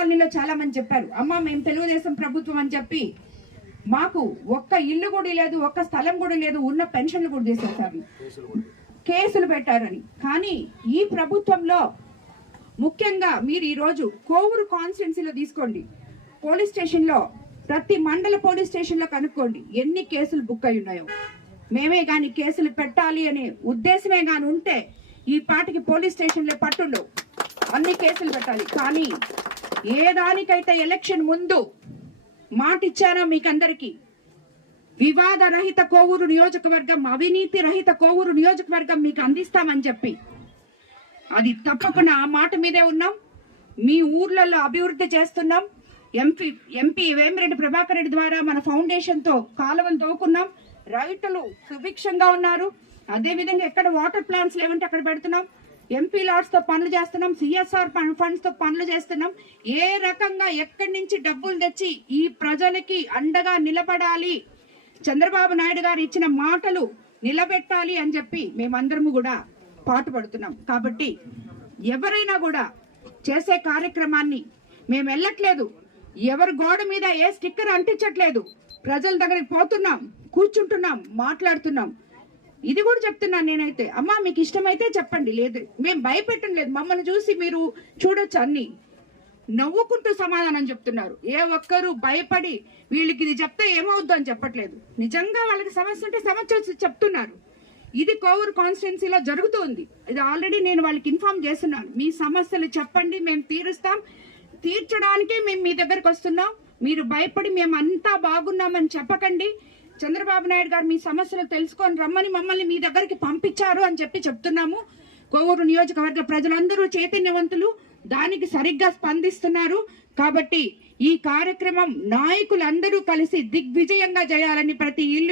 కాలనీలో చాలా మంది చెప్పారు అమ్మ మేము తెలుగుదేశం ప్రభుత్వం అని చెప్పి మాకు ఒక్క ఇల్లు కూడా లేదు ఒక్క స్థలం కూడా లేదు ఉన్న పెన్షన్లు కూడా తీసేశారు. కేసులు పెట్టారని. కానీ ఈ ప్రభుత్వంలో ముఖ్యంగా మీరు ఈరోజు కోవూరు కాన్స్టిట్యున్సీలో తీసుకోండి. పోలీస్ స్టేషన్లో ప్రతి మండల పోలీస్ స్టేషన్లో కనుక్కోండి ఎన్ని కేసులు బుక్ అయి ఉన్నాయో. మేమే కానీ కేసులు పెట్టాలి అనే ఉద్దేశమే కానీ ఉంటే ఈ పాటికి పోలీస్ స్టేషన్లో పట్టుండవు అన్ని కేసులు పెట్టాలి. కానీ ఏ దానికైతే ఎలక్షన్ ముందు మాటిచ్చానో మీకందరికీ వివాద రహిత కోవూరు నియోజకవర్గం అవినీతి రహిత కోవూరు నియోజకవర్గం మీకు అందిస్తామని చెప్పి అది తప్పకుండా ఆ మాట మీదే ఉన్నాం. మీ ఊర్లలో అభివృద్ధి చేస్తున్నాం. ఎంపీ ఎంపీ వేమిరెడ్డి ప్రభాకర్ రెడ్డి ద్వారా మన ఫౌండేషన్తో కాలువలు తోకున్నాం రైతులు సుభిక్షంగా ఉన్నారు. అదే విధంగా ఎక్కడ వాటర్ ప్లాంట్స్ లేవంటే అక్కడ పెడుతున్నాం. ఎంపీ లాడ్స్తో పనులు చేస్తున్నాం సిఎస్ఆర్ ఫండ్స్తో పనులు చేస్తున్నాం. ఏ రకంగా ఎక్కడి నుంచి డబ్బులు తెచ్చి ఈ ప్రజలకి అండగా నిలబడాలి? చంద్రబాబు నాయుడు గారు ఇచ్చిన మాటలు నిలబెట్టాలి అని చెప్పి మేమందరము కూడా పాటుపడుతున్నాం కాబట్టి ఎవరైనా కూడా చేసే కార్యక్రమాన్ని మేము వెళ్ళట్లేదు. ఎవరి గోడ మీద ఏ స్టిక్కర్ అంటించట్లేదు. ప్రజల దగ్గరికి పోతున్నాం కూర్చుంటున్నాం మాట్లాడుతున్నాం. ఇది కూడా చెప్తున్నాను నేనైతే. అమ్మ మీకు ఇష్టమైతే చెప్పండి. లేదు మేము భయపెట్టం లేదు. మమ్మల్ని చూసి మీరు చూడొచ్చు అన్ని. నవ్వుకుంటూ సమాధానం చెప్తున్నారు. ఏ ఒక్కరు భయపడి వీళ్ళకి ఇది చెప్తే ఏమవుద్దు అని చెప్పట్లేదు. నిజంగా వాళ్ళకి సమస్య ఉంటే సమస్య చెప్తున్నారు. ఇది కోవూరు కాన్స్టిట్యున్సీలో జరుగుతుంది. ఇది ఆల్రెడీ నేను వాళ్ళకి ఇన్ఫార్మ్ చేస్తున్నాను. మీ సమస్యలు చెప్పండి మేము తీరుస్తాం. తీర్చడానికే మేము మీ దగ్గరకు వస్తున్నాం. మీరు భయపడి మేము అంతా బాగున్నామని చెప్పకండి. చంద్రబాబు నాయుడు గారు మీ సమస్యలు తెలుసుకొని రమ్మని మమ్మల్ని మీ దగ్గరికి పంపించారు అని చెప్పి చెప్తున్నాము. కోవూరు నియోజకవర్గ ప్రజలందరూ చైతన్యవంతులు దానికి సరిగ్గా స్పందిస్తున్నారు. కాబట్టి ఈ కార్యక్రమం నాయకులందరూ కలిసి దిగ్విజయంగా చేయాలని ప్రతి ఇల్లు